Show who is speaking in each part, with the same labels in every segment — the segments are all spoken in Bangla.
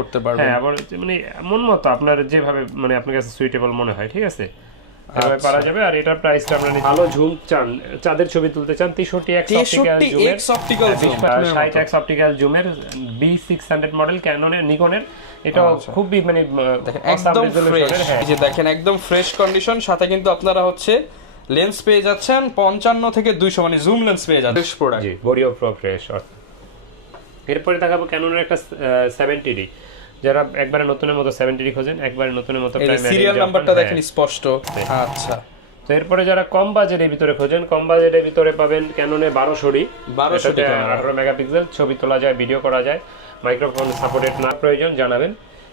Speaker 1: করতে পারবেন।
Speaker 2: হ্যাঁ আবার মানে মন মতো আপনার যেভাবে মানে আপনার কাছে সুইটেবল মনে হয় ঠিক আছে? এভাবে
Speaker 1: আচ্ছা।
Speaker 2: পারা যাবে আর এটার প্রাইসটা আপনার ভালো ঝুম চান। চাঁদের ছবি তুলতে চান তেষট্টি এক্স অপটিক্যাল
Speaker 1: 63
Speaker 2: জুমের
Speaker 1: X optical zoom,
Speaker 2: ষাট এক্স অপটিক্যাল জুমের বি মডেল ক্যাননের নিকনের
Speaker 1: আচ্ছা।
Speaker 2: খুবই মানে
Speaker 1: দেখেন একদম ফ্রেশ
Speaker 2: হ্যাঁ।
Speaker 1: এই যে দেখেন একদম ফ্রেশ কন্ডিশন সাথে কিন্তু আপনারা হচ্ছে লেন্স পেয়ে যাচ্ছেন পঞ্চান্ন থেকে দুইশো মানে জুম লেন্স পেয়ে যাচ্ছেন। ফ্রেশ প্রোডাক্ট
Speaker 2: জি বডিও প্রো ফ্রেশ এরপরে দেখাবো ক্যাননের একটা সেভেন্টি ডি যারা একবারে নতুনের মতো সেভেন্টি ডি খোঁজেন একবারে নতুনের মতো
Speaker 1: সিরিয়াল নাম্বারটা দেখেন
Speaker 2: হ্যাঁ।
Speaker 1: স্পষ্ট।
Speaker 2: হ্যাঁ।
Speaker 1: আচ্ছা।
Speaker 2: তো এরপরে যারা কম বাজেটের ভিতরে খোঁজেন কম বাজেটের ভিতরে পাবেন ক্যাননে বারোশো ডি
Speaker 1: 1200 ডি ক্যামেরা।
Speaker 2: আঠারো মেগাপিক্সেল ছবি তোলা যায় ভিডিও করা যায় মাইক্রোফোন সাপোর্টেড না প্রয়োজন জানাবেন।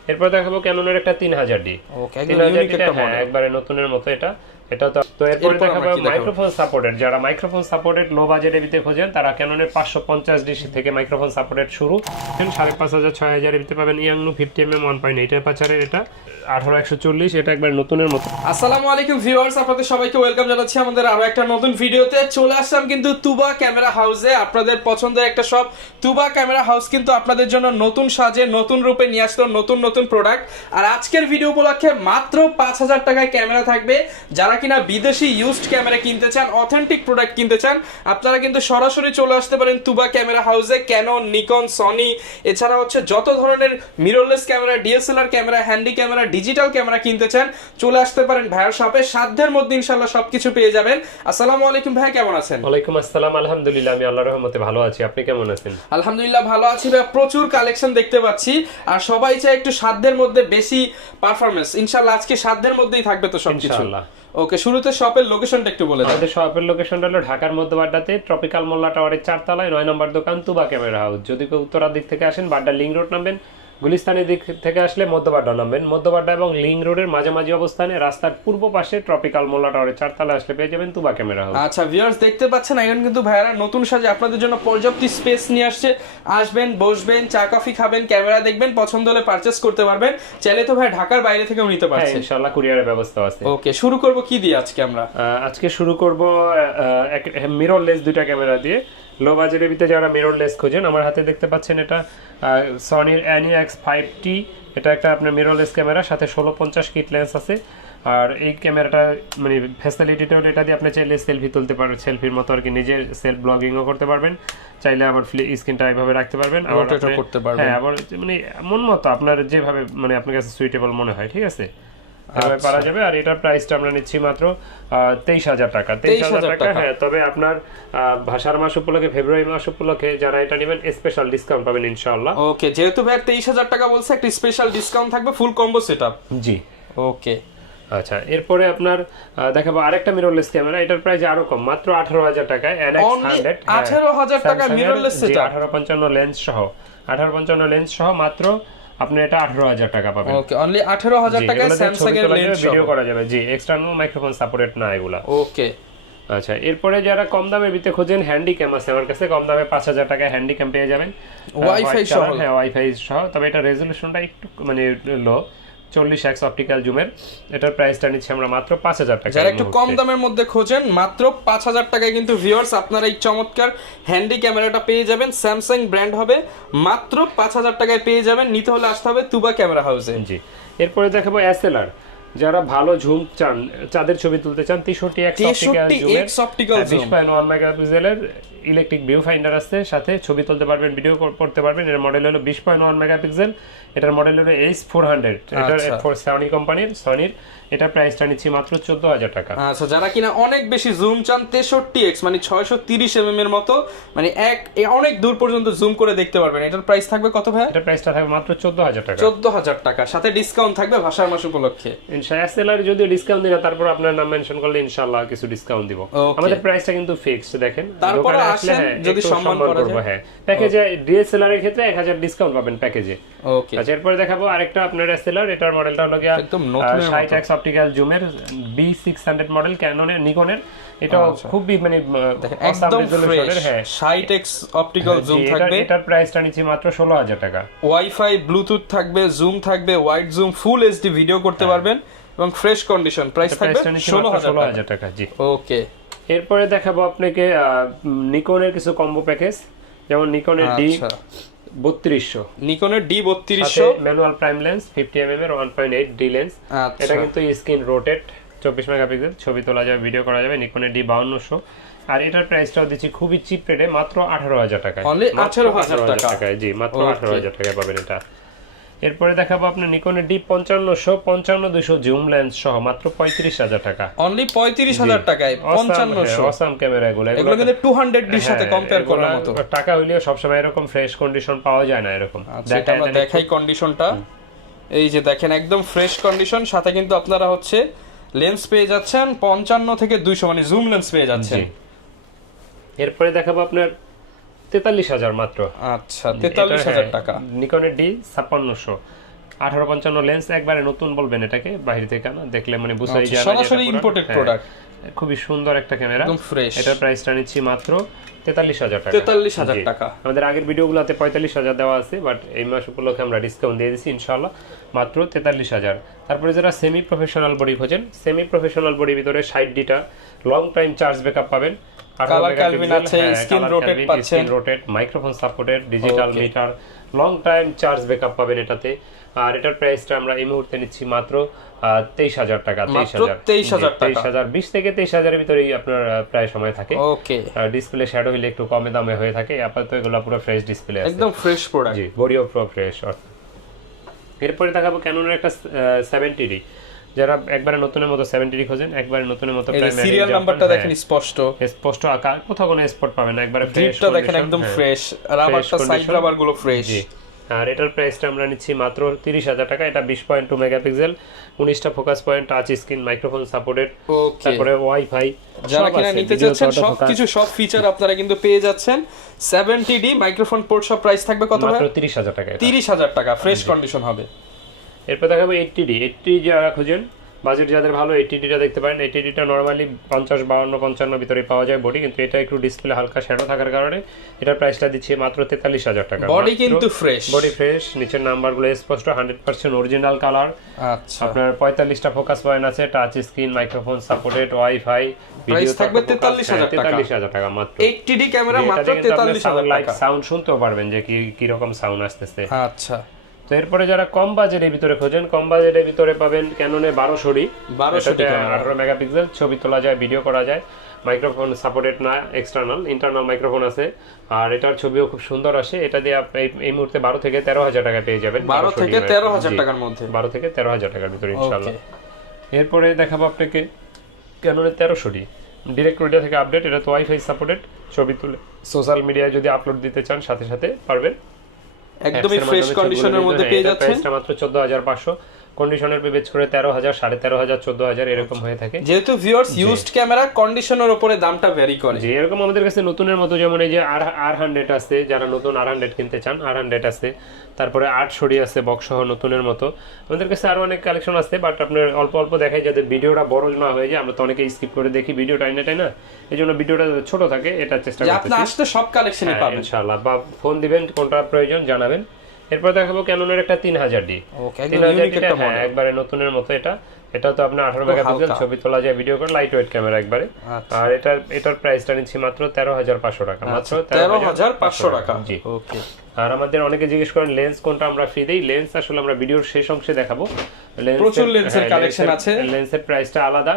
Speaker 2: এরপর দেখাবো ক্যাননের একটা তিন হাজার ডি তিন হাজার হ্যাঁ একবারে নতুনের মতো এটা। এটা তো তো এরপরে দেখাবো? মাইক্রোফোন সাপোর্টেড যারা মাইক্রোফোন সাপোর্টেড লো বাজেটের ভিতরে খোঁজেন তারা ক্যাননের পাঁচশো পঞ্চাশ ডিসি থেকে মাইক্রোফোন সাপোর্টেড শুরু। সাড়ে পাঁচ হাজার ছয় হাজারের ভিতরে পাবেন ইয়াংনু fifty M M one point eight পাচারের এটা। আঠারো একশো চল্লিশ এটা একবার নতুনের মতো।
Speaker 1: আসসালামু আলাইকুম ভিউয়ার্স আপনাদের সবাইকে ওয়েলকাম জানাচ্ছি আমাদের আরও একটা নতুন ভিডিওতে চলে আসলাম কিন্তু তুবা ক্যামেরা হাউসে আপনাদের পছন্দের একটা শপ তুবা ক্যামেরা হাউস কিন্তু আপনাদের জন্য নতুন সাজে নতুন রূপে নিয়ে আসলো নতুন নতুন প্রোডাক্ট আর আজকের ভিডিও উপলক্ষে মাত্র পাঁচ হাজার টাকায় ক্যামেরা থাকবে। যারা কিনা বিদেশি ইউজড ক্যামেরা কিনতে চান অথেন্টিক প্রোডাক্ট কিনতে চান আপনারা কিন্তু সরাসরি চলে আসতে পারেন তুবা ক্যামেরা হাউসে ক্যানন নিকন সনি এছাড়া হচ্ছে যত ধরনের mirrorless camera DSLR camera handy camera digital camera কিনতে চান চলে আসতে পারেন ভাইয়ার শপে সাধ্যের মধ্যে ইনশাল্লাহ সবকিছু পেয়ে যাবেন। আসসালামু আলাইকুম ভাই কেমন আছেন?
Speaker 2: ওয়ালাইকুম আসসালাম আলহামদুলিল্লাহ আমি আল্লাহর রহমতে ভালো আছি। আপনি কেমন আছেন?
Speaker 1: আলহামদুলিল্লাহ ভালো আছি ভাই প্রচুর কালেকশন দেখতে পাচ্ছি। আর সবাই চায় একটু সাধ্যের মধ্যে বেশি পারফরমেন্স ইনশাল্লাহ আজকে সাধ্যের মধ্যেই থাকবে তো সবকিছু।
Speaker 2: ইনশাআল্লাহ।
Speaker 1: ওকে, শুরুতে শপের লোকেশনটা একটু বলে
Speaker 2: দাও। শপের লোকেশনটা হলো ঢাকার মধ্যবাড্ডাতে ট্রপিক্যাল মোল্লা টাওয়ারের চারতলায়, নয় নম্বর দোকান তুবা ক্যামেরা হাউস যদি কেউ উত্তরার দিক থেকে আসেন, বাড্ডা লিং রোড নামবেন। গুলিস্তানের দিক থেকে আসলে মধ্যবাড্ডা নামবেন। মধ্যবাড্ডা এবং লিং রোডের মাঝামাঝি অবস্থানে রাস্তার পূর্ব পাশে ট্রপিক্যাল মোল্লা টাওয়ারের চারতলায় আসলে পেয়ে যাবেন তুবা ক্যামেরা হাউস।
Speaker 1: আচ্ছা ভিউয়ার্স দেখতে পাচ্ছেন এখন কিন্তু ভাইয়ারা নতুন সাজে আপনাদের জন্য পর্যাপ্ত স্পেস নিয়ে আসছে। আসবেন বসবেন চা কফি খাবেন ক্যামেরা দেখবেন পছন্দ হলে পারচেস করতে পারবেন। চাইলে তো ভাই ঢাকার বাইরে থেকেও নিতে
Speaker 2: হ্যাঁ
Speaker 1: পারছেন।
Speaker 2: ইনশাআল্লাহ কুরিয়ারের ব্যবস্থা আছে।
Speaker 1: ওকে শুরু করব কি দিয়ে আজকে আমরা?
Speaker 2: আজকে শুরু করব মিরর লেস দুইটা ক্যামেরা দিয়ে। লো বাজেটের ভিতরে যারা মিরর লেস খোঁজেন আমার হাতে দেখতে পাচ্ছেন এটা সনির অ্যানি এক্স ফাইভ টি এটা একটা আপনার মিরর লেস ক্যামেরা সাথে ষোলো পঞ্চাশ কিট লেন্স আছে। আর এই ক্যামেরাটা মানে ফ্যাসিলিটিটা হলো এটা দিয়ে আপনি চাইলে সেলফি তুলতে পারবেন সেলফির মতো আর কি নিজের সেলফ ব্লগিংও করতে পারবেন। চাইলে আবার স্ক্রিনটা এইভাবে রাখতে পারবেন। আবার
Speaker 1: করতে পারবেন।
Speaker 2: হ্যাঁ আবার মানে মন মতো আপনার যেভাবে মানে আপনার কাছে সুইটেবল মনে হয় ঠিক আছে? এভাবে
Speaker 1: আচ্ছা।
Speaker 2: পারা যাবে আর এটার প্রাইসটা আমরা নিচ্ছি মাত্র তেইশ হাজার টাকা তেইশ হাজার
Speaker 1: 23,000
Speaker 2: টাকা। হ্যাঁ তবে আপনার ভাষার মাস উপলক্ষে ফেব্রুয়ারি মাস উপলক্ষে যারা এটা নেবেন স্পেশাল ডিসকাউন্ট পাবেন ইনশাআল্লাহ
Speaker 1: ওকে যেহেতু ভাই তেইশ হাজার টাকা বলছে একটা স্পেশাল ডিসকাউন্ট থাকবে ফুল কম্বো সেট
Speaker 2: জি
Speaker 1: ওকে
Speaker 2: আচ্ছা এরপরে আপনার দেখাবো আরেকটা মিররলেস ক্যামেরা এটার প্রাইস আরও কম মাত্র আঠারো হাজার টাকায়
Speaker 1: Only
Speaker 2: 100
Speaker 1: 18,000 টাকা setup?
Speaker 2: আঠারো পঞ্চান্ন লেন্স সহ আঠারো পঞ্চান্ন লেন্স সহ মাত্র আপনি এটা আঠারো হাজার টাকা পাবেন।
Speaker 1: ওকে অনলি আঠারো হাজার টাকায় স্যামসাং এর লেন্স
Speaker 2: ভিডিও করা যাবে। জি এক্সটার্নাল মাইক্রোফোন সাপোর্টেড না এগুলা।
Speaker 1: ওকে
Speaker 2: আচ্ছা এরপরে যারা কম দামে ভিতরে খোঁজেন হ্যান্ডি ক্যাম আছে আমার কাছে। কম দামে পাঁচ হাজার টাকায় হ্যান্ডি ক্যাম পেয়ে যাবেন। ওয়াইফাই
Speaker 1: সহ।
Speaker 2: হ্যাঁ ওয়াইফাই সহ। তবে এটা রেজলিউশনটা একটু মানে লো চল্লিশ এক্স অপটিক্যাল জুমের এটার প্রাইসটা নিচ্ছি আমরা মাত্র পাঁচ হাজার টাকা
Speaker 1: যারা একটু কম দামের মধ্যে খোঁজেন মাত্র পাঁচ হাজার টাকায় কিন্তু ভিউয়ার্স আপনারা এই চমৎকার হ্যান্ডি ক্যামেরাটা পেয়ে যাবেন। স্যামসাং ব্র্যান্ড হবে মাত্র পাঁচ হাজার টাকায় পেয়ে যাবেন। নিতে হলে আসতে হবে তুবা ক্যামেরা হাউসে
Speaker 2: জি। এরপরে দেখাবো এসএলআর যারা ভালো ঝুম চান চাঁদের ছবি তুলতে চান তেষট্টি এক্স অপটিক্যাল
Speaker 1: 63
Speaker 2: জুমের বিশ পয়েন্ট ওয়ান মেগাপিক্সেলের ইলেকট্রিক ভিউ ফাইন্ডার আছে সাথে ছবি তুলতে পারবেন ভিডিও করতে পারবেন। এর মডেল হলো বিশ পয়েন্ট ওয়ান মেগাপিক্সেল এটার মডেল হলো H four hundred. Four Sony কোম্পানির সনির এটা প্রাইসটা নিচ্ছি মাত্র চোদ্দ হাজার টাকা।
Speaker 1: আচ্ছা যারা কিনা অনেক বেশি জুম চান তেষট্টি এক্স মানে ছয়শো তিরিশ এম এর মতো মানে এক অনেক দূর পর্যন্ত জুম করে দেখতে পারবেন। এটার প্রাইস থাকবে কত ভাই
Speaker 2: এটার প্রাইসটা থাকবে মাত্র চোদ্দ হাজার টাকা।
Speaker 1: চোদ্দ হাজার টাকা। সাথে ডিসকাউন্ট থাকবে ভাষার মাস উপলক্ষে।
Speaker 2: এসএলআর যদিও ডিসকাউন্ট দিই না তারপর আপনার নাম মেনশন করলে ইনশাআল্লাহ কিছু ডিসকাউন্ট দিব. আমাদের প্রাইসটা কিন্তু ফিক্সড দেখেন। আসলে
Speaker 1: আসেন,
Speaker 2: হ্যাঁ,
Speaker 1: যদি সম্মান করা যায়।
Speaker 2: হ্যাঁ। প্যাকেজে ডিএসএলআর এর ক্ষেত্রে এক হাজার ডিসকাউন্ট পাবেন প্যাকেজে।
Speaker 1: ওকে।
Speaker 2: আচ্ছা এরপরে দেখাবো আরেকটা আপনার এসএলআর এটার মডেলটা হলো গিয়া
Speaker 1: একদম নতুনের মতো।
Speaker 2: অপটিক্যাল জুমের বি সিক্স হান্ড্রেড মডেল ক্যাননের নিকনের এটাও খুবই মানে
Speaker 1: একদম ফ্রেশ
Speaker 2: হ্যাঁ।
Speaker 1: অপটিক্যাল জুম থাকবে।
Speaker 2: এটার- প্রাইসটা নিচ্ছি মাত্র ষোলো হাজার টাকা।
Speaker 1: ওয়াইফাই ব্লুটুথ থাকবে জুম থাকবে wide zoom full HD video করতে পারবেন এবং ফ্রেশ কন্ডিশন প্রাইস থাকবে
Speaker 2: প্রাইসটা নিচ্ছি
Speaker 1: ষোলো
Speaker 2: মাত্র
Speaker 1: হাজার
Speaker 2: ষোলো
Speaker 1: টাকা।
Speaker 2: হাজার টাকা জি।
Speaker 1: ওকে।
Speaker 2: এরপরে দেখাবো আপনাকে নিকনের কিছু কম্বো প্যাকেজ যেমন নিকনের ডি
Speaker 1: আচ্ছা।
Speaker 2: বত্রিশশো।
Speaker 1: নিকনের ডি বত্রিশশো।
Speaker 2: Manual prime lens fifty M M এর one point eight D lens এটা কিন্তু স্ক্রিন রোটেট চব্বিশ মেগাপিক্সেল ছবি তোলা যাবে ভিডিও করা যাবে নিকনের ডি বাউন্নশো। আর এটার প্রাইসটাও দিচ্ছি খুবই চিপ রেটে মাত্র আঠারো হাজার টাকায়।
Speaker 1: Only
Speaker 2: মাত্র
Speaker 1: 18,000 টাকা।
Speaker 2: টাকায় জি মাত্র আঠারো হাজার টাকায় পাবেন এটা। এরপরে দেখাবো আপনার নিকনের ডি পঞ্চান্নশো পঞ্চান্ন দুশো জুম লেন্স সহ মাত্র পঁয়ত্রিশ হাজার টাকা।
Speaker 1: অনলি পঁয়ত্রিশ হাজার টাকায় পঞ্চান্নশো।
Speaker 2: অসাম ক্যামেরা এগুলো
Speaker 1: এগুলো কিন্তু টু হান্ড্রেড ডির সাথে
Speaker 2: হ্যাঁ,
Speaker 1: কম্পেয়ার করার মতো।
Speaker 2: টাকা হইলেও সবসময় এরকম ফ্রেশ কন্ডিশন পাওয়া যায় না এরকম।
Speaker 1: আচ্ছা আমরা দেখাই কন্ডিশনটা এই যে দেখেন একদম ফ্রেশ কন্ডিশন সাথে কিন্তু আপনারা হচ্ছে লেন্স পেয়ে যাচ্ছেন পঞ্চান্ন থেকে দুইশো মানে জুম লেন্স পেয়ে যাচ্ছেন।
Speaker 2: এরপরে দেখাবো আপনার তেতাল্লিশ হাজার মাত্র।
Speaker 1: আচ্ছা তেতাল্লিশ হাজার টাকা।
Speaker 2: নিকনের ডি ছাপ্পান্নশো। আঠারো পঞ্চান্ন লেন্স একবারে নতুন বলবেন এটাকে বাইরে থেকে না দেখলে মানে বুঝাই
Speaker 1: আচ্ছা,
Speaker 2: যায়
Speaker 1: সরাসরি
Speaker 2: পুরান।
Speaker 1: imported
Speaker 2: হ্যাঁ, খুবই সুন্দর একটা ক্যামেরা
Speaker 1: একদম ফ্রেশ
Speaker 2: এটার প্রাইসটা নিচ্ছি মাত্র তেতাল্লিশ হাজার টাকা।
Speaker 1: তেতাল্লিশ হাজার টাকা।
Speaker 2: আমাদের আগের ভিডিওগুলোতে পঁয়তাল্লিশ হাজার দেওয়া আছে বাট এই মাস উপলক্ষে আমরা ডিসকাউন্ট দিয়ে দিচ্ছি ইনশাল্লাহ মাত্র তেতাল্লিশ হাজার। তারপরে যারা সেমি প্রফেশনাল বডি খোঁজেন সেমি প্রফেশনাল বডির ভিতরে ষাট ডিটা লং টাইম চার্জ ব্যাকআপ পাবেন।
Speaker 1: Color Kelvin আছে, screen rotate পাচ্ছেন।
Speaker 2: Rotate microphone supported digital meter long time charge backup পাবেন এটাতে। আর এটার প্রাইসটা আমরা এই মুহূর্তে নিচ্ছি মাত্র তেইশ হাজার টাকা তেইশ হাজার।
Speaker 1: 23,000 টাকা।
Speaker 2: তেইশ হাজার বিশ থেকে তেইশ হাজারের ভিতরেই আপনার প্রায় সময় থাকে।
Speaker 1: ওকে
Speaker 2: ডিসপ্লে শ্যাডো হইলে একটু কমে দামে হয়ে থাকে। আপাতত এগুলো পুরো ফ্রেশ ডিসপ্লে
Speaker 1: একদম ফ্রেশ প্রোডাক্ট
Speaker 2: জি বডিও পুরো ফ্রেশ এরপরে দেখাবো ক্যাননের একটা সেভেন্টি যারা একবারে নতুনের মতো সেভেন্টি খোঁজেন একবারে নতুনের মতো
Speaker 1: এই সিরিয়াল নাম্বারটা
Speaker 2: হ্যাঁ,
Speaker 1: দেখেন স্পষ্ট।
Speaker 2: স্পষ্ট আকার কোথাও কোনো স্পট পাবেন একবারে
Speaker 1: গ্রিপটা দেখেন একদম ফ্রেশ রাবারটা সাইড রাবারগুলো ফ্রেশ
Speaker 2: আর এটার প্রাইসটা আমরা নিচ্ছি মাত্র তিরিশ হাজার টাকা এটা বিশ পয়েন্ট টু মেগাপিক্সেল উনিশটা focus point touch screen microphone supported তারপরে ওয়াইফাই
Speaker 1: যারা কিনা নিতে চাচ্ছেন সবকিছু সব ফিচার আপনারা কিন্তু পেয়ে যাচ্ছেন। সেভেন্টি ডি মাইক্রোফোন পোর্ট সব প্রাইস থাকবে কত
Speaker 2: মাত্র তিরিশ হাজার টাকা।
Speaker 1: তিরিশ হাজার টাকা ফ্রেশ কন্ডিশন হবে।
Speaker 2: এরপর দেখাবো এইটটি ডি এইটটি যারা খুঁজেন বাজেট যাদের ভালো এইটটি ডিটা দেখতে পারেন। এইটটি ডিটা নর্মালি পঞ্চাশ বাউন্ন পঞ্চান্ন ভিতরে পাওয়া যায় বডি কিন্তু এটা একটু ডিসপ্লে হালকা শ্যাডো থাকার কারণে এটার প্রাইসটা দিচ্ছি মাত্র তেতাল্লিশ হাজার টাকা।
Speaker 1: বডি কিন্তু ফ্রেশ
Speaker 2: বডি ফ্রেশ নিচের নাম্বারগুলো স্পষ্ট হান্ড্রেড পার্সেন্ট অরিজিনাল কালার
Speaker 1: আচ্ছা।
Speaker 2: আপনার পঁয়তাল্লিশটা ফোকাস পয়েন্ট আছে touch screen microphone supported wifi
Speaker 1: Price থাকবে 43,000 টাকা।
Speaker 2: তেতাল্লিশ হাজার টাকা মাত্র।
Speaker 1: এইটটি ক্যামেরা মাত্র তেতাল্লিশ হাজার টাকা।
Speaker 2: সাউন্ড শুনতেও পারবেন যে কি কি রকম সাউন্ড আসতেছে।
Speaker 1: আচ্ছা।
Speaker 2: তো এরপরে যারা কম বাজেটের ভিতরে খোঁজেন কম বাজেটের ভিতরে পাবেন ক্যাননে বারোশো ডি
Speaker 1: 1200 ডি
Speaker 2: আঠারো মেগাপিক্সেল ছবি তোলা যায় ভিডিও করা যায়। মাইক্রোফোন সাপোর্টেড না এক্সটার্নাল ইন্টারনাল মাইক্রোফোন আছে। আর এটার ছবিও খুব সুন্দর আসে। এটা দিয়ে আপনি এই- মুহূর্তে বারো থেকে তেরো হাজার টাকা পেয়ে যাবেন।
Speaker 1: বারো থেকে তেরো হাজার টাকার মধ্যে।
Speaker 2: বারো থেকে তেরো হাজার টাকার ভিতরে ইনশাল্লাহ এরপরে দেখাবো আপনাকে ক্যাননের তেরোশো ডি ডিরেক্ট মিডিয়া থেকে আপডেট এটা তো ওয়াইফাই সাপোর্টেড ছবি তুলে সোশ্যাল মিডিয়ায় যদি আপলোড দিতে চান সাথে সাথে পারবেন।
Speaker 1: একদমই ফ্রেশ কন্ডিশনের মধ্যে পেয়ে যাচ্ছেন।
Speaker 2: এটা মাত্র চোদ্দ হাজার পাঁচশো। কন্ডিশনের বিবেচ করে তেরো হাজার সাড়ে তেরো হাজার চোদ্দ হাজার এরকম হয়ে থাকে।
Speaker 1: যেহেতু ভিউয়ার্স ইউজড ক্যামেরা কন্ডিশনের উপরে দামটা ভ্যারি করে।
Speaker 2: যে এরকম আমাদের কাছে নতুনের মতো যেমন এই যে আর আর হান্ড্রেড আছে যারা নতুন আর হান্ড্রেড কিনতে চান আর হান্ড্রেড আছে। তারপরে আট সরি আছে বক্স সহ নতুনের মতো। আমাদের কাছে আরও অনেক কালেকশন আছে বাট আপনার অল্প অল্প দেখাই যাদের ভিডিওটা বড় না হয়ে যায়। আমরা তো অনেকে স্কিপ করে দেখি ভিডিও টাইনে টাই না এই জন্য ভিডিওটা ছোট থাকে এটা চেষ্টা
Speaker 1: আপনি
Speaker 2: করতেছি।
Speaker 1: আসলে সব কালেকশনই
Speaker 2: হ্যাঁ,
Speaker 1: পাবেন।
Speaker 2: ইনশাআল্লাহ। বা ফোন দিবেন কোনটা প্রয়োজন জানাবেন। এরপর দেখাবো ক্যাননের একটা তিন হাজার ডি তিন হাজার হ্যাঁ
Speaker 1: মডেল
Speaker 2: একবারে নতুনের মতো এটা। এটা তো আপনার আঠারো মেগাপিক্সেল। ছবি তোলা যায় ভিডিও করে লাইট ওয়েট ক্যামেরা একবারে।
Speaker 1: আচ্ছা।
Speaker 2: আর এটার এটার প্রাইসটা নিচ্ছি মাত্র তেরো হাজার পাঁচশো টাকা মাত্র
Speaker 1: তেরো হাজার পাঁচশো টাকা।
Speaker 2: জি।
Speaker 1: ওকে।
Speaker 2: আর আমাদের অনেকে জিজ্ঞেস করেন লেন্স কোনটা আমরা ফ্রি দেই? লেন্স আসলে আমরা ভিডিওর শেষ অংশে দেখাবো।
Speaker 1: প্রচুর lens এর
Speaker 2: হ্যাঁ,
Speaker 1: আছে।
Speaker 2: লেন্সের প্রাইসটা আলাদা।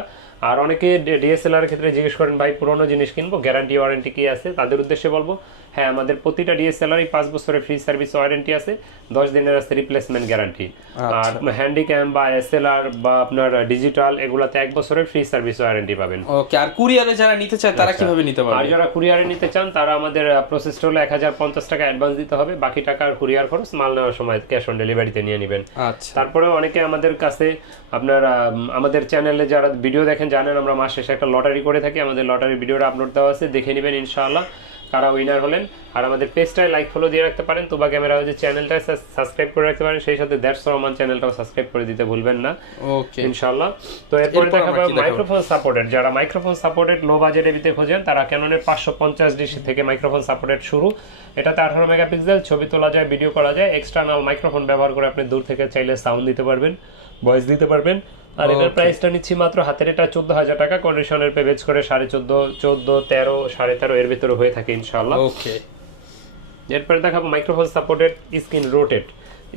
Speaker 2: আর অনেকে ডিএসএলআর ক্ষেত্রে জিজ্ঞেস করেন ভাই পুরোনো জিনিস কিনবো? গ্যারান্টি ওয়ারেন্টি কি আছে? তাদের উদ্দেশ্যে বলব হ্যাঁ আমাদের প্রতিটা ডিএসএলআরই পাঁচ বছরের ফ্রি সার্ভিস ওয়ারেন্টি আছে দশ দিনের আছে রিপ্লেসমেন্ট গ্যারান্টি আর হ্যান্ডিক্যাম বা এসএলআর বা আপনার ডিজিটাল এগুলাতে এক বছরের ফ্রি সার্ভিস ওয়ারেন্টি পাবেন।
Speaker 1: ওকে আর কুরিয়ারে যারা নিতে চায় তারা কীভাবে নিতে পারবে?
Speaker 2: আর যারা কুরিয়ারে নিতে চান তারা আমাদের প্রসেসটা হলো এক হাজার পঞ্চাশ টাকা অ্যাডভান্স দিতে হবে বাকি টাকা আর কুরিয়ার খরচ মাল নেওয়ার সময় ক্যাশ অন ডেলিভারিতে নিয়ে নেবেন।
Speaker 1: আচ্ছা।
Speaker 2: তারপরে অনেকে আমাদের কাছে আপনার আম, আমাদের চ্যানেলে যারা ভিডিও দেখেন জানেন আমরা মাস শেষে একটা লটারি করে থাকি আমাদের লটারি ভিডিওটা আপলোড দেওয়া আছে দেখে নেবেন ইনশাআল্লাহ। কারা উইনার হলেন আর আমাদের পেজটায় লাইক ফলো দিয়ে রাখতে পারেন। তোবা ক্যামেরা হচ্ছে চ্যানেলটা সাবস্ক্রাইব করে রাখতে পারেন। সেই সাথে দ্যাটস রহমান চ্যানেলটাও সাবস্ক্রাইব করে দিতে ভুলবেন না।
Speaker 1: ওকে
Speaker 2: ইনশাআল্লাহ। তো এরপরে দেখাবো
Speaker 1: আমরা
Speaker 2: মাইক্রোফোন সাপোর্টেড যারা মাইক্রোফোন সাপোর্টেড লো বাজেটের ভিতরে খোঁজেন তারা ক্যাননের পাঁচশো পঞ্চাশ ডিশ থেকে মাইক্রোফোন সাপোর্টেড শুরু। এটাতে আঠারো মেগাপিক্সেল ছবি তোলা যায় ভিডিও করা যায়। এক্সটার্নাল মাইক্রোফোন ব্যবহার করে আপনি দূর থেকে চাইলে সাউন্ড দিতে পারবেন ভয়েস দিতে পারবেন। আর এটার. প্রাইসটা নিচ্ছি মাত্র হাতের এটা চোদ্দ হাজার টাকা কন্ডিশনের পেভেজ করে সাড়ে চোদ্দ চোদ্দ তেরো সাড়ে তেরো এর ভিতরে হয়ে থাকে ইনশাল্লাহ
Speaker 1: ওকে
Speaker 2: এরপরে দেখাবো microphone supported screen rotate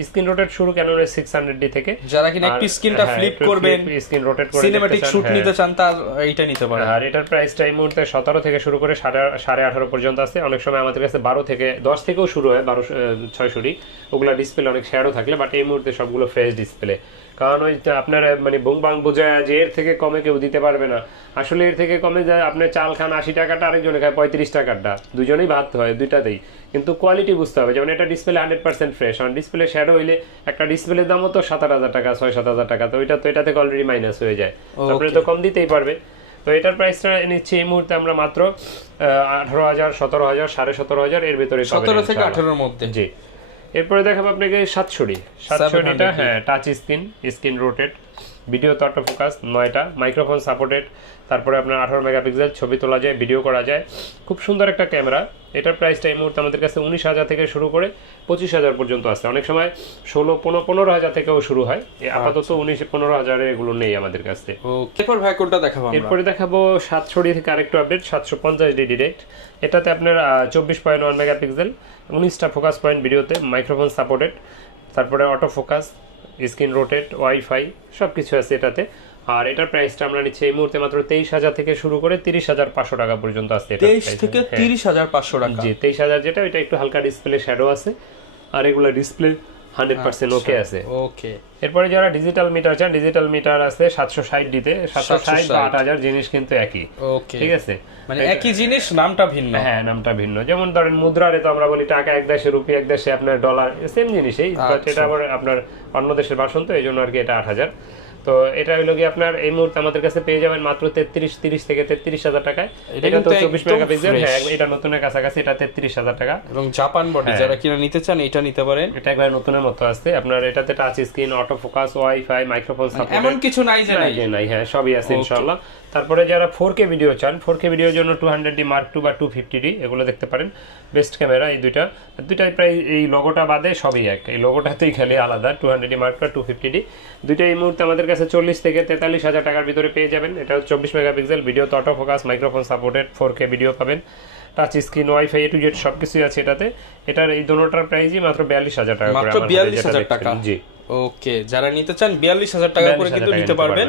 Speaker 2: screen rotate শুরু ক্যাননের সিক্স হান্ড্রেড ডি থেকে?
Speaker 1: যারা কিনা একটু স্ক্রিনটা ফ্লিপ করবেন
Speaker 2: স্ক্রিন রোটেট করে
Speaker 1: সিনেমাটিক
Speaker 2: চান,
Speaker 1: শুট
Speaker 2: হ্যাঁ।
Speaker 1: নিতে চান তার এইটা নিতে পারেন।
Speaker 2: আর এটার প্রাইসটা এই মুহূর্তে সতেরো থেকে শুরু করে সাড়ে সাড়ে আঠারো পর্যন্ত আছে। অনেক সময় আমাদের কাছে বারো থেকে দশ থেকেও শুরু হয় বারো ছয়শোটি ওগুলা ডিসপ্লে অনেক শ্যাডো থাকলে বাট এই মুহূর্তে সবগুলো ফ্রেশ ডিসপ্লে কারণ ওই আপনার মানে বুং বাং বোঝায় যে এর থেকে কমে কেউ দিতে পারবে না। আসলে এর থেকে কমে যায় আপনার চাল খান আশি টাকাটা আরেকজনে খায় পঁয়ত্রিশ টাকারটা। দুজনেই ভাত হয় দুইটাতেই। কিন্তু কোয়ালিটি বুঝতে হবে যেমন এটা ডিসপ্লে হান্ড্রেড পার্সেন্ট ফ্রেশ আর ডিসপ্লে শ্যাডো হইলে একটা ডিসপ্লের দামও তো সাত হাজার টাকা ছয় সাত হাজার টাকা তো ওইটা তো এটা থেকে অলরেডি মাইনাস হয়ে যায়। তারপরে তো কম দিতেই পারবে। তো এটার প্রাইসটা নিচ্ছি এই মুহূর্তে আমরা মাত্র আঠারো হাজার সতেরো হাজার সাড়ে সতেরো হাজার এর ভিতরে
Speaker 1: সতেরো থেকে আঠারোর মধ্যে।
Speaker 2: জি। এরপরে দেখাবো আপনাকে সাতশোটি সাতশোটিটা হ্যাঁ touch screen screen rotate video তো অটো ফোকাস নয়টা মাইক্রোফোন সাপোর্টেড তারপরে আপনার আঠারো মেগাপিক্সেল ছবি তোলা যায় ভিডিও করা যায়। খুব সুন্দর একটা ক্যামেরা এটার প্রাইসটা এই মুহূর্তে আমাদের কাছে উনিশ হাজার থেকে শুরু করে পঁচিশ হাজার পর্যন্ত আছে। অনেক সময় ষোলো পনেরো পনেরো হাজার থেকেও শুরু হয়। আপাতত উনিশ পনেরো হাজারে এগুলো নেই আমাদের কাছে
Speaker 1: ওকে এরপর ভাই কোনটা দেখাবো
Speaker 2: এরপরে দেখাবো সাতশোটি থেকে আরেকটু আপডেট সাতশো পঞ্চাশ ডি ডিরেক্ট এটাতে আপনার চব্বিশ পয়েন্ট ওয়ান মেগাপিক্সেল উনিশটা ফোকাস পয়েন্ট ভিডিওতে মাইক্রোফোন সাপোর্টেড তারপরে auto focus screen rotate wifi সব কিছু আছে এটাতে। আর এটার প্রাইসটা আমরা নিচ্ছি এই মুহূর্তে মাত্র তেইশ হাজার থেকে শুরু করে তিরিশ হাজার পাঁচশো টাকা পর্যন্ত আছে এটা
Speaker 1: তেইশ থেকে
Speaker 2: হ্যাঁ।
Speaker 1: তিরিশ হাজার পাঁচশো টাকা।
Speaker 2: জি তেইশ হাজার যেটা ওইটা একটু হালকা ডিসপ্লে শ্যাডো আছে। আর এগুলো ডিসপ্লে হান্ড্রেড পার্সেন্ট ওকে আছে।
Speaker 1: ওকে
Speaker 2: এরপরে যারা ডিজিটাল মিটার চান ডিজিটাল মিটার আছে সাতশো ষাট ডিতে সাতশো ষাট বা আট হাজার জিনিস কিন্তু একই।
Speaker 1: ওকে
Speaker 2: ঠিক আছে?
Speaker 1: মানে একই জিনিস নামটা ভিন্ন।
Speaker 2: হ্যাঁ নামটা ভিন্ন। যেমন ধরেন মুদ্রারে তো আমরা বলি টাকা এক দেশে রুপি এক দেশে আপনার ডলার সেম জিনিসই বাট
Speaker 1: আচ্ছা।
Speaker 2: এটা আবার আপনার অন্য দেশের বাসন তো এই জন্য আর কি এটা আট হাজার। তো এটা হইল কি আপনার এই মুহূর্তে আমাদের কাছে পেয়ে যাবেন মাত্র তেত্রিশ তিরিশ থেকে তেত্রিশ হাজার টাকায়।
Speaker 1: এটা
Speaker 2: তো চব্বিশ মেগাপিক্সেল। হ্যাঁ এটা নতুনের কাছাকাছি এটা তেত্রিশ হাজার টাকা।
Speaker 1: এবং জাপান বডি
Speaker 2: হ্যাঁ।
Speaker 1: যারা কিনা নিতে চান এটা নিতে পারেন।
Speaker 2: এটা একবার নতুনের মতো আছে। আপনার এটাতে touch screen auto focus wifi microphone
Speaker 1: এমন কিছু নাই যে নাই
Speaker 2: হ্যাঁ সবই আছে ইনশাআল্লাহ। তারপরে যারা ফোর কে ভিডিও চান ফোর কে ভিডিওর জন্য two hundred D mark two বা টু ফিফটি ডি এগুলো দেখতে পারেন। বেস্ট ক্যামেরা এই দুইটা। দুইটাই প্রায় এই লোগোটা বাদে সবই এক। এই লোগোটাতেই খেলে আলাদা two hundred D mark two two fifty D দুইটা এই মুহূর্তে আমাদের কাছে চল্লিশ থেকে তেতাল্লিশ হাজার টাকার ভিতরে পেয়ে যাবেন। এটা চব্বিশ মেগাপিক্সেল ভিডিও তো auto focus microphone supported four K video পাবেন। Touch screen wifi A to Z সব কিছুই আছে এটাতে। এটার এই দোনোটার প্রাইসই মাত্র বিয়াল্লিশ হাজার টাকা
Speaker 1: মাত্র 42,000
Speaker 2: যেটা
Speaker 1: টাকা।
Speaker 2: জি।
Speaker 1: ওকে যারা নিতে চান বিয়াল্লিশ হাজার টাকা করে কিন্তু নিতে পারবেন।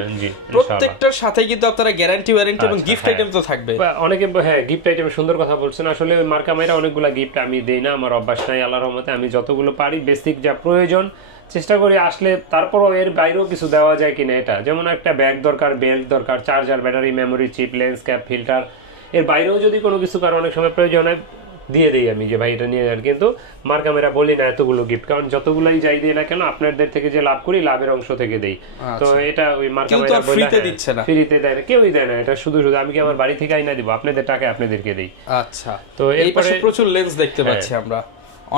Speaker 1: প্রত্যেকটার সাথে কিন্তু আপনারা গ্যারান্টি ওয়ারেন্টি এবং
Speaker 2: আচ্ছা,
Speaker 1: গিফট
Speaker 2: হ্যাঁ।
Speaker 1: আইটেম তো থাকবে।
Speaker 2: অনেকে হ্যাঁ গিফট আইটেম সুন্দর কথা বলছেন। আসলে ওই মার্কা মাইরা অনেকগুলো গিফট আমি দেই না আমার অভ্যাস নাই আল্লাহর রহমতে আমি যতগুলো পারি বেসিক যা প্রয়োজন চেষ্টা করি আসলে তারপরও এর বাইরেও কিছু দেওয়া যায় কিনা এটা। যেমন একটা ব্যাগ দরকার বেল্ট দরকার charger battery memory chip lens cap filter এর বাইরেও যদি কোনো কিছু কারও অনেক সময় প্রয়োজন হয় দিয়ে দিই আমি যে ভাই এটা নিয়ে যান কিন্তু মার ক্যামেরা বলি না এতগুলো গিফট কারণ যতগুলাই যাই দিই না কেন আপনাদের থেকে যে লাভ করি লাভের অংশ থেকে দেই। তো এটা ওই মার
Speaker 1: আর free-তে দিচ্ছে না।
Speaker 2: ফ্রিতে দেয় না কেউই দেয় না। এটা শুধু শুধু আমি কি আমার বাড়ি থেকে আইনা দিব? আপনাদের টাকা আপনাদেরকে দেই।
Speaker 1: আচ্ছা।
Speaker 2: তো
Speaker 1: এই
Speaker 2: এরপরে-
Speaker 1: প্রচুর লেন্স দেখতে
Speaker 2: হ্যাঁ।
Speaker 1: পাচ্ছি আমরা।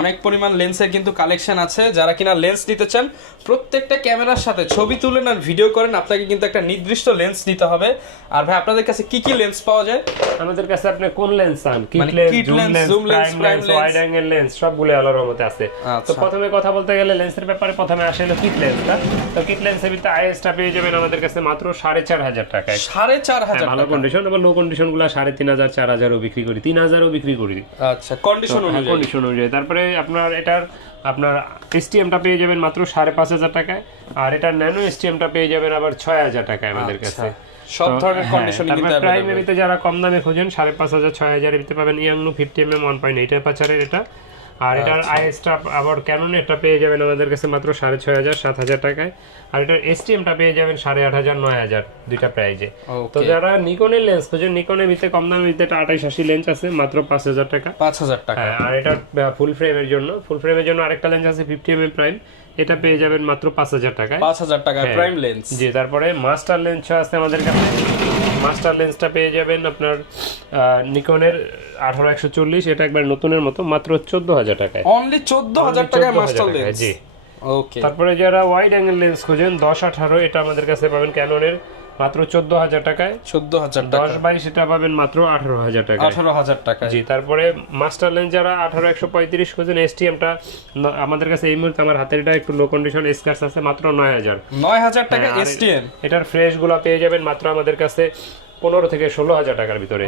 Speaker 1: অনেক পরিমাণ লেন্সের কিন্তু কালেকশন আছে। যারা কিনা লেন্স নিতে চান প্রত্যেকটা ক্যামেরার সাথে ছবি তুলেন আর ভিডিও করেন আপনাকে কিন্তু একটা নির্দিষ্ট লেন্স নিতে হবে। আর ভাই আপনাদের কাছে কি কি লেন্স পাওয়া যায়?
Speaker 2: আমাদের কাছে আপনি কোন লেন্স চান? Kit lens zoom lens prime lens wide angle lens সবগুলো আলোর মধ্যে আছে। তো
Speaker 1: আচ্ছা।
Speaker 2: প্রথমে কথা বলতে গেলে লেন্সের ব্যাপারে প্রথমে আসে হলো কিট লেন্সটা তো কিট লেন্সের ভিতরে আইএসটা পেয়ে যাবেন আমাদের কাছে মাত্র সাড়ে চার হাজার টাকায়।
Speaker 1: সাড়ে চার
Speaker 2: হ্যাঁ,
Speaker 1: হাজার
Speaker 2: ভালো কন্ডিশন আবার লো কন্ডিশনগুলো সাড়ে তিন হাজার চার হাজারও বিক্রি করি তিন হাজারও বিক্রি করি।
Speaker 1: আচ্ছা কন্ডিশন অনুযায়ী।
Speaker 2: কন্ডিশন অনুযায়ী। তারপরে আপনার এটার আপনার এসটিএমটা পেয়ে যাবেন মাত্র সাড়ে পাঁচ হাজার টাকায়। আর এটার ন্যানো এসটিএমটা পেয়ে যাবেন আবার ছয় হাজার টাকায় আমাদের
Speaker 1: আচ্ছা।
Speaker 2: কাছে।
Speaker 1: সব ধরনের
Speaker 2: হ্যাঁ,
Speaker 1: কন্ডিশন কিন্তু
Speaker 2: প্রাইম যারা কম দামে খোঁজেন সাড়ে পাঁচ হাজার ছয় হাজার পাবেন ইয়াংনু fifty M M one point eight পাচারের এটা। আর এটার
Speaker 1: আচ্ছা।
Speaker 2: আইএসটা আবার ক্যানন এটা পেয়ে যাবেন আমাদের কাছে মাত্র সাড়ে ছয় হাজার সাত হাজার টাকায়। আর এটার এসটিএমটা পেয়ে যাবেন সাড়ে আট হাজার নয় হাজার দুইটা প্রাইজে তো যারা নিকনের লেন্স খোঁজেন নিকনের ভিতরে কম দামের ভিতরে আঠাইশ আশি লেন্স আছে মাত্র পাঁচ হাজার টাকা।
Speaker 1: পাঁচ হাজার টাকা।
Speaker 2: হ্যাঁ আর এটা ফুল ফ্রেমের জন্য। ফুল ফ্রেমের জন্য আরেকটা লেন্স আছে ফিফটি এম প্রাইম এটা পেয়ে যাবেন মাত্র পাঁচ হাজার টাকায়।
Speaker 1: পাঁচ হাজার টাকা। প্রাইম লেন্স
Speaker 2: জি তারপরে মাস্টার লেন্স আছে আমাদের কাছে। মাস্টার লেন্সটা পেয়ে যাবেন আপনার নিকনের আঠারো একশো চল্লিশ এটা একবার নতুনের মতো মাত্র চোদ্দ হাজার টাকায়।
Speaker 1: অনলি চোদ্দ হাজার টাকায় মাস্টার লেন্স।
Speaker 2: জি।
Speaker 1: ওকে
Speaker 2: তারপরে যারা ওয়াইড অ্যাঙ্গেল লেন্স খুঁজেন দশ আঠারো এটা আমাদের কাছে পাবেন ক্যাননের মাত্র চোদ্দ হাজার টাকায়।
Speaker 1: চোদ্দ হাজার
Speaker 2: দশ
Speaker 1: বাই
Speaker 2: বাইশ পাবেন মাত্র আঠারো হাজার টাকা
Speaker 1: আঠারো হাজার টাকা
Speaker 2: জি তারপরে মাস্টার লেন যারা আঠারো একশো পঁয়ত্রিশ খুঁজেন এসটিএমটা আমাদের কাছে এই মুহূর্তে আমার হাতের এটা একটু লো কন্ডিশন স্কার্স আছে মাত্র নয় হাজার।
Speaker 1: নয় হাজার টাকা
Speaker 2: হ্যাঁ,
Speaker 1: এসটিএম।
Speaker 2: এটার ফ্রেশগুলা পেয়ে যাবেন মাত্র আমাদের কাছে পনেরো থেকে ষোলো হাজার টাকার ভিতরে।